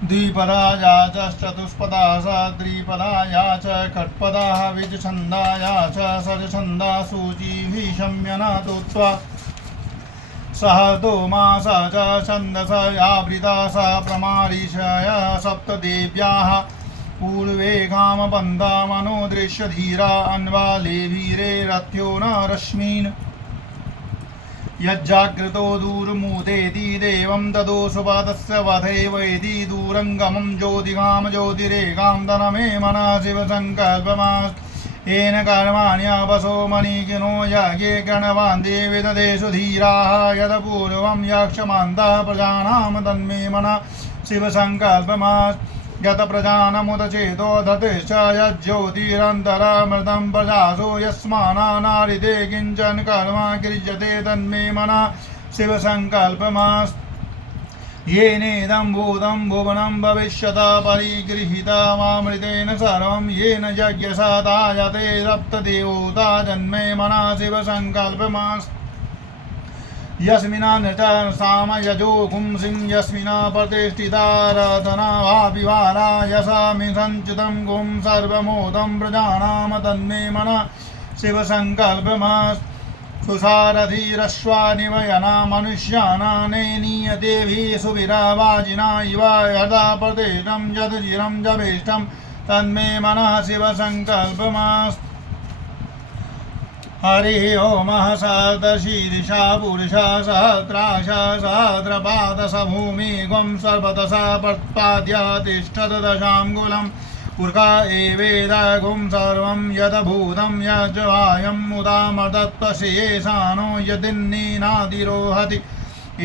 द्विपदाया चतुष्पदा द्विपदाया च खट्पदाः विजछन्दाया च षड्छन्दा सूचिभिः शम्यनातुत्वा सह दोमासा च छन्दस आवृता स प्रमारीषय सप्तदेव्याः पूर्वे कामबन्धा मनोदृश्य धीरा अन्वालेभिरे रथ्यो न रश्मीन् यज्जागृतो दूरमुदेति देवं तदोषुपातस्य वधे वैति दूरङ्गमं ज्योतिगां ज्योतिरेकां तनमे मनः शिवसङ्कल्पमास् येन कर्माण्यपसो मणिकिनो यज्ञे गणवान् देवदेषु धीराः यदपूर्वं यक्षमान्तः प्रजानां तन्मे मनः शिवसङ्कल्पमास् यत प्रजानमुदचेतो धतिश्च यज्ज्योतिरन्तरमृतं प्रजासो यस्मानानारिते किञ्चन कर्म क्रियते तन्मे मनः शिवसङ्कल्पमास् येनेदं भूतं भुवनं भविष्यत परिगृहीतममृतेन सर्वं येन यज्ञसदायते सप्तदेवता तन्मे मनः शिवसङ्कल्पमास् यस्मिना नृत सामयजो गुंसिं यस्मिना प्रतिष्ठिता रतना वापिवारा यसामि सञ्चितं गुं सर्वमोदं प्रजानां तन्मे मनः शिवसङ्कल्पमास् सुसारथिरश्वानिवयना मनुष्यानानेनीयतेभिः सुवीरवाजिना इव यदा प्रतिष्ठं यदजिरं जवेष्टं तन्मे मनः शिवसङ्कल्पमास् हरिः ओम सहस्रशीर्षा पुरुषा सहस्राक्ष सहस्रपाद स भूमि गुं सर्वतः प्रत्पाद्य तिष्ठत दशाङ्गुलं पुर्खा एवेद गुं सर्वं यद्भूतं यज्वायं मुदामदत्तशेषानो यदिन्नीनादिरोहति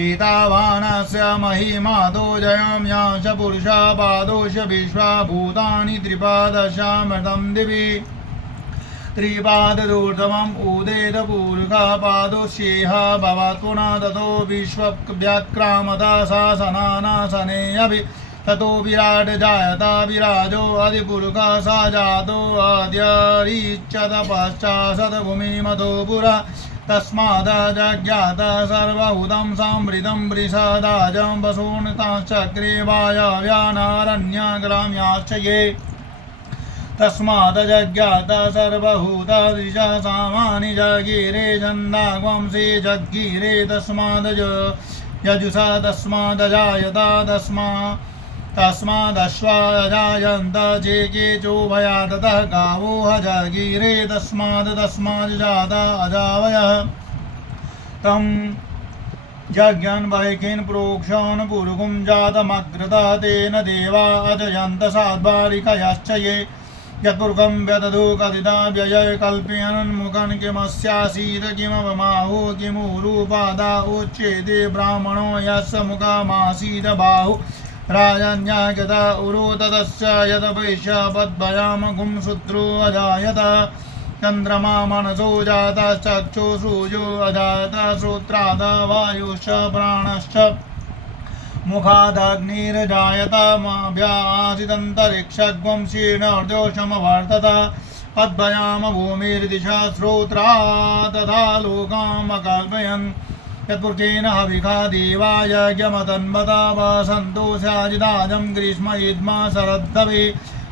एतावानस्य महिमादो जयं याश पुरुषा पादोष विश्वा भूतानि त्रिपादशामृतं दिवि त्रिपादरूर्ध्वम् उदेत पूर्वपादोष्येह भवात् पुनः ततो विश्वव्याक्रामता शासनानासने अपि ततो विराट जायता विराजो अधिपुरुषः स जातो अद्यरीच्यत पश्चाशतभूमिमतो पुरा तस्मादजज्ञात सर्वभूतं समृतं वृषदाजं वसूनताश्चक्रे वायव्यानारण्याग्राम्याश्च ये तस्मादजज्ञात सर्वभूतदृशसामानि जगिरे छन्दाग्वंसि जगिरे तस्मादज यजुषा तस्मादजायता तस्मादश्वा अजायन्त जे केचोभया ततः गावो जगिरे तस्माज्जाता अजावयः तं यज्ञन् वैखेन प्रोक्षन् पुरुगुं जातमग्रतः तेन देवा अजयन्त साद्वारिकयश्च ये यत्पुरुषं व्यदधो कथिता व्यय कल्पयन्मुखं किमस्यासीत् किमवमाहो किमुरुपादा उच्येते ब्राह्मणो यस्य मुखमासीत् बाहु राजन्यागता उरु ततस्य यद्वैश्यपद्भयां गुंसूत्रो अजायत चन्द्रमा मनसो जातश्चक्षुषूजो अजायत श्रोत्राद वायुश्च प्राणश्च मुखादग्निर्जायत व्यासितन्तरिक्षग्वं शीर्णर्दोषमवर्तत पद्भयाम भूमिर्दिशा श्रोत्रा तथा लोकामकल्पयन् यत्पुरुषेण हविषा देवा यज्ञमतन्वता वसन्तो स्याजिदाजं ग्रीष्म युध्मा शरद्धवे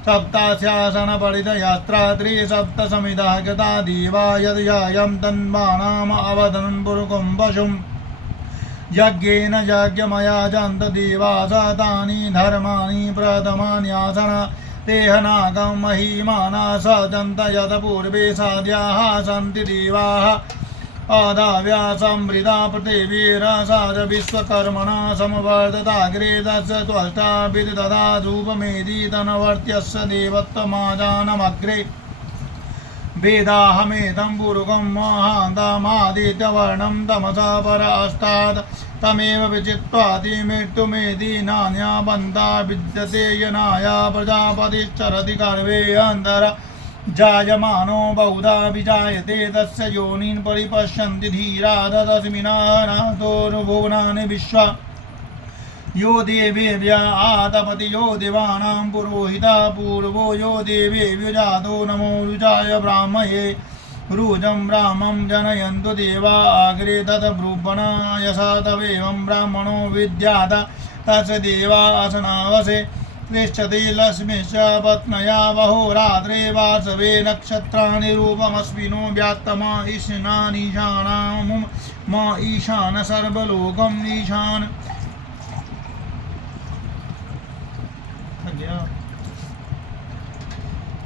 सप्तास्यासनपरितयात्रा त्रिसप्तसमितः गता देवा यद्ययं तन्वानाम् अवदनं पुरुकं पशुम् यज्ञेन यज्ञमया जन्त देवास तानि धर्माणि प्रथमान्यासन तेहनागं महिमाना स जन्त यत पूर्वे साद्याः सन्ति देवाः अदाव्या समृता पृथिवीरसाज विश्वकर्मणा समवर्धताग्रे तस्य त्वष्टा विदधा धूपमेधि तनवर्त्यस्य देवत्वमाजानमग्रे वेदाहमेतं पुरुषं महान्तमादित्यवर्णं तमसा परास्तात् तमेव विचित्वाति मृत्युमेधि नान्या बन्धा विद्यते यनाया प्रजापतिश्चरति गर्भे अन्तर जायमानो बहुधा विजायते तस्य योनिन् परिपश्यन्ति धीरा ददस्मिनानाथोर्भुवनानि विश्वा यो देवेभ्य आतपति यो देवानां पुरोहिता पूर्वो यो देवेभ्यो जातो नमो रुचाय ब्राह्मये रुजं ब्राह्मं जनयन्तु देवा अग्रे तत् ब्रुवणा यशा तवेवं ब्राह्मणो विद्यात तस्य देवासनावसे तिष्ठति लक्ष्मीश्च पत्न्या वहोरात्रे वासवे नक्षत्राणि रूपमस्मिनो व्यात्तमा ईशानानीशानां मा ईशान सर्वलोकम् ईशान।